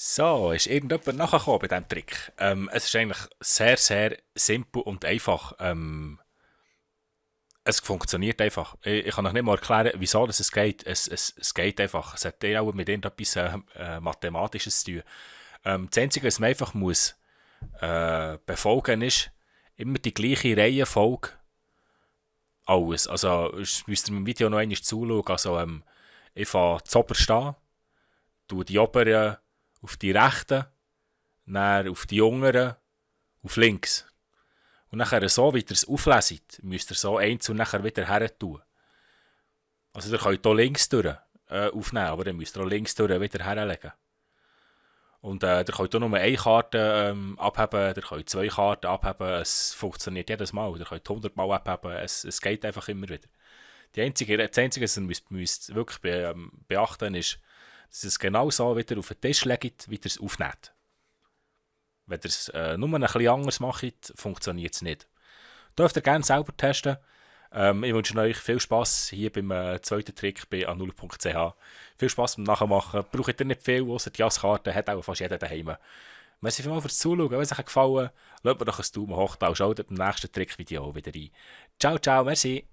So, ist irgendjemand nachgekommen bei diesem Trick? Es ist eigentlich sehr, sehr simpel und einfach. Es funktioniert einfach. Ich kann euch nicht mal erklären, wieso das es geht. Es geht einfach. Es hat auch mit irgendetwas Mathematisches zu tun. Das Einzige, was man einfach muss befolgen, ist immer die gleiche Reihenfolge. Alles. Also, müsst ihr im Video noch einmal zuschauen. Also, ich fange zuoberst an, tue die oberen auf die rechten, dann auf die unteren, auf links. Und nachher so, wie ihr es aufleset, müsst ihr so einzeln nachher wieder her tun. Also ihr könnt hier links durch aufnehmen, aber dann müsst ihr auch links durch wieder herlegen. Und ihr könnt hier nur eine Karte abheben, ihr könnt zwei Karten abheben, es funktioniert jedes Mal. Ihr könnt 100 Mal abheben, es geht einfach immer wieder. Das Einzige, was ihr müsst wirklich beachten ist, dass es genau so wieder auf den Tisch legt, wie ihr es aufnehmt. Wenn ihr es nur ein bisschen anders macht, funktioniert es nicht. Dürft ihr gerne selber testen. Ich wünsche euch viel Spass hier beim zweiten Trick bei anul.ch. Viel Spass beim Nachmachen. Braucht ihr nicht viel, außer die Jasskarte hat auch fast jeder daheim. Merci vielmals fürs Zuschauen. Wenn es euch gefallen hat, lasst mir doch einen Daumen hoch da und schaut beim nächsten Trickvideo wieder rein. Ciao, ciao, merci.